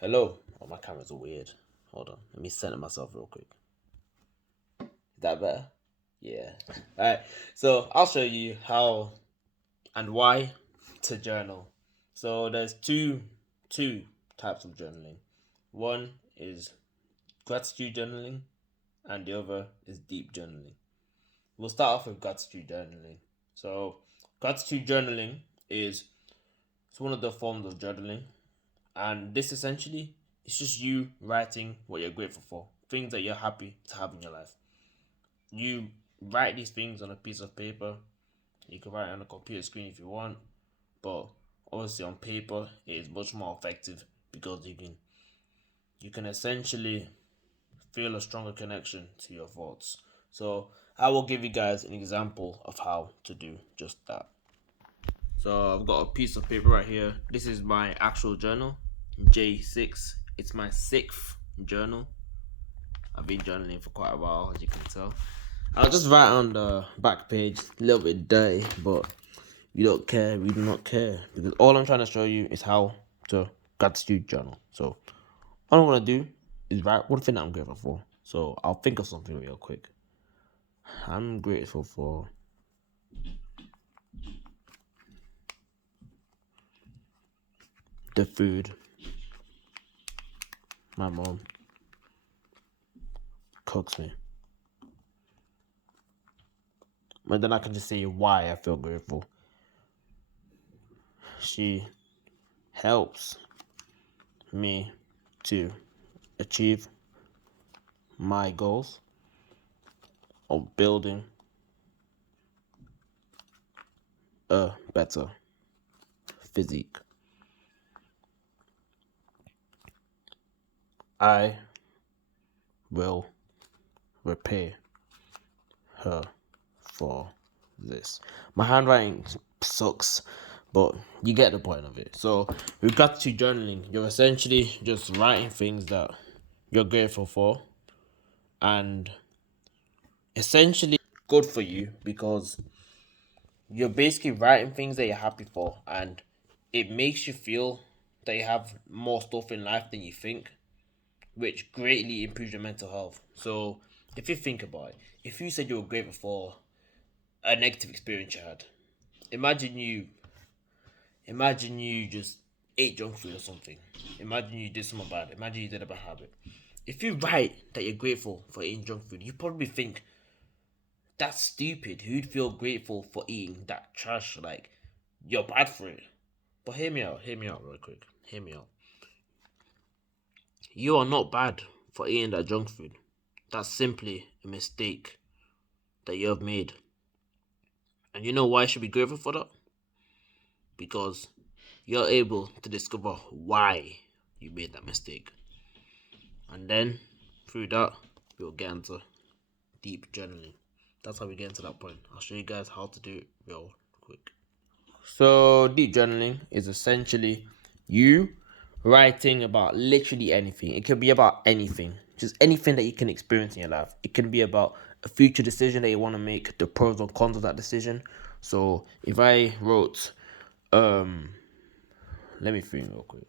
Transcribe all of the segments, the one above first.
Hello. Oh, my camera's all weird. Hold on. Let me center myself real quick. Is that better? Yeah. Alright. So I'll show you how and why to journal. So there's two types of journaling. One is gratitude journaling and the other is deep journaling. We'll start off with gratitude journaling. So gratitude journaling is it's one of the forms of journaling. And this essentially it's just you writing what you're grateful for, things that you're happy to have in your life. You write these things on a piece of paper. You can write it on a computer screen if you want, but obviously on paper it is much more effective because you can essentially feel a stronger connection to your thoughts. So I will give you guys an example of how to do just that. So I've got a piece of paper right here. This is my actual journal, J6. It's my sixth journal. I've been journaling for quite a while, as you can tell. I'll just write on the back page, a little bit dirty, but we don't care. We do not care because all I'm trying to show you is how to gratitude journal. So all I'm gonna do is write one thing that I'm grateful for. So I'll think of something real quick. I'm grateful for the food my mom cooks me. But then I can just say why I feel grateful. She helps me to achieve my goals of building a better physique. I will repay her for this. My handwriting sucks, but you get the point of it. So, with gratitude journaling, you're essentially just writing things that you're grateful for, and essentially good for you because you're basically writing things that you're happy for, and it makes you feel that you have more stuff in life than you think, which greatly improves your mental health. So, if you think about it, if you said you were grateful for a negative experience you had, imagine you imagine you just ate junk food or something. Imagine you did something bad. Imagine you did a bad habit. If you write that you're grateful for eating junk food, you probably think that's stupid. Who'd feel grateful for eating that trash? Like you're bad for it. But hear me out real quick. Hear me out. You are not bad for eating that junk food. That's simply a mistake that you have made. And you know why you should be grateful for that? Because you're able to discover why you made that mistake. And then through that, we'll get into deep journaling. That's how we get into that point. I'll show you guys how to do it real quick. So, deep journaling is essentially you writing about literally anything. It could be about anything, just anything that you can experience in your life. It can be about a future decision that you want to make, the pros and cons of that decision. So, if I wrote, let me think real quick.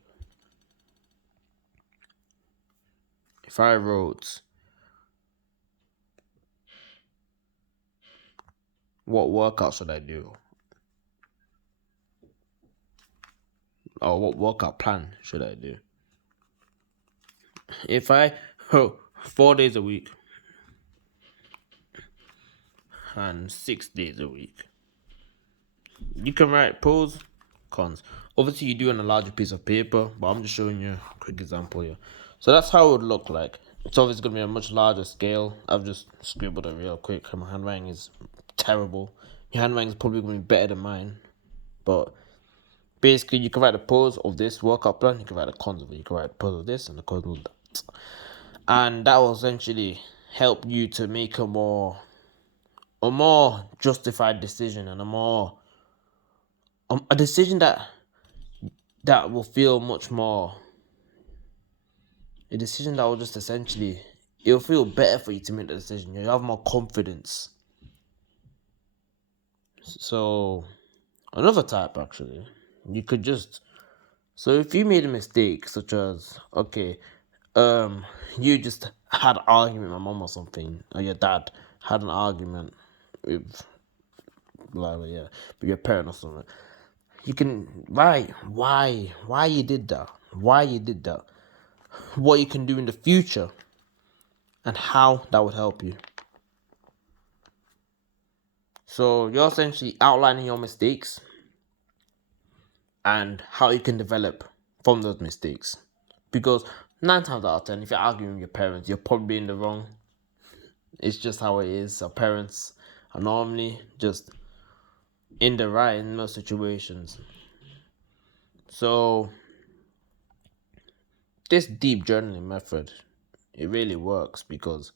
If I wrote, what workout should I do? Or what workout plan should I do? If I 4 days a week and 6 days a week, you can write pros, cons. Obviously, you do on a larger piece of paper, but I'm just showing you a quick example here. So that's how it would look like. It's obviously going to be a much larger scale. I've just scribbled it real quick. My handwriting is terrible. Your handwriting is probably going to be better than mine. But basically, you can write the pros of this workout plan. You can write the cons of it. You can write the pros of this and the cons of that. And that will essentially help you to make a more justified decision and a decision that will feel much more a decision that will just essentially it'll feel better for you to make the decision. You have more confidence. So another type actually, you could just So if you made a mistake, such as you just had an argument with my mom or something, or your dad had an argument with yeah, with your parent or something, you can write why you did that, what you can do in the future, and how that would help you. So you're essentially outlining your mistakes and how you can develop from those mistakes. Because 9 times out of 10, if you're arguing with your parents, you're probably in the wrong. It's just how it is. Our parents are normally just in the right in most situations. So this deep journaling method, it really works because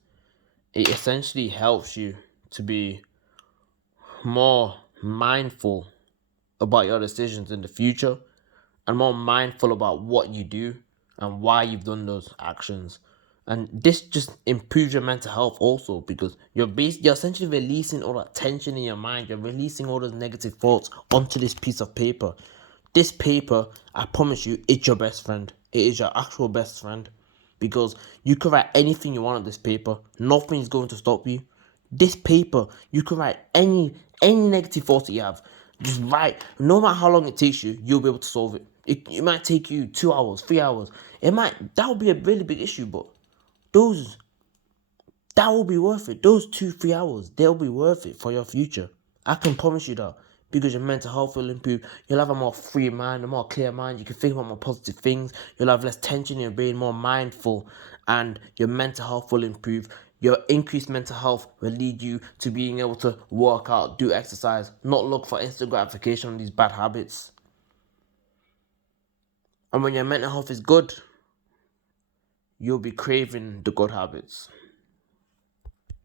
it essentially helps you to be more mindful about your decisions in the future and more mindful about what you do and why you've done those actions. And this just improves your mental health also because you're essentially releasing all that tension in your mind. You're releasing all those negative thoughts onto this piece of paper. This paper, I promise you, it's your best friend. It is your actual best friend because you can write anything you want on this paper. Nothing is going to stop you. This paper, you can write any negative thoughts that you have. Just write. No matter how long it takes you, you'll be able to solve it. It might take you 2 hours, 3 hours. That would be a really big issue, but those that will be worth it. Those 2 3 hours, they'll be worth it for your future. I can promise you that. Because your mental health will improve. You'll have a more free mind, a more clear mind. You can think about more positive things. You'll have less tension in your brain, more mindful, and your mental health will improve. Your increased mental health will lead you to being able to work out, do exercise, not look for instant gratification on these bad habits. And when your mental health is good, you'll be craving the good habits.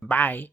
Bye.